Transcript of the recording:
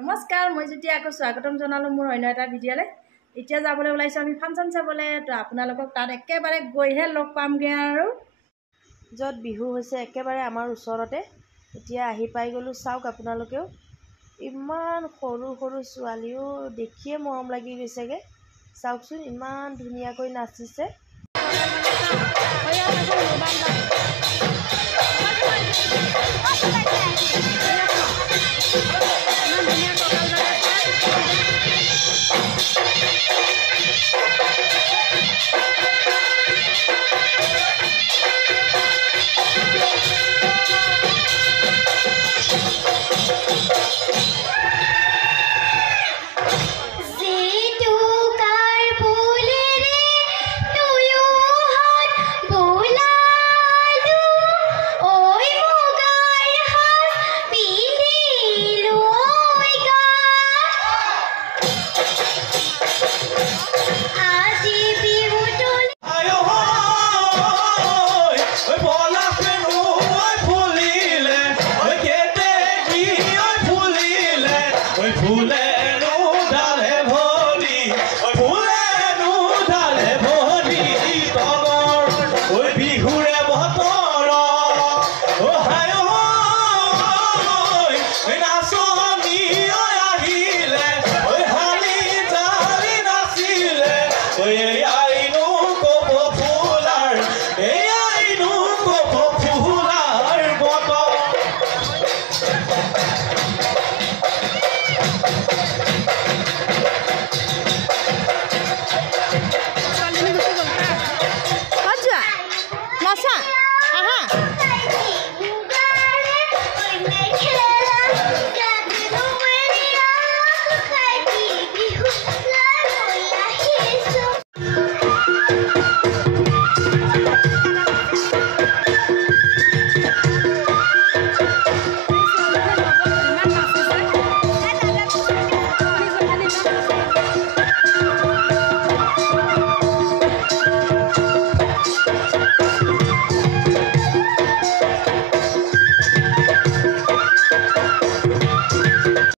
নমস্কাৰ, মই যেতিয়া আকৌ স্বাগতম জনালোঁ মোৰ অন্য এটা ভিডিঅ'লৈ। এতিয়া যাবলৈ ওলাইছোঁ আমি ফাংচন চাবলৈ। তো আপোনালোকক তাত একেবাৰে গৈহে লগ পামগৈ আৰু য'ত বিহু হৈছে একেবাৰে আমাৰ ওচৰতে। এতিয়া আহি পাই গ'লোঁ। চাওক আপোনালোকেও ইমান সৰু সৰু ছোৱালীও দেখিয়ে মৰম লাগি গৈছেগৈ। চাওকচোন ইমান ধুনীয়াকৈ নাচিছে।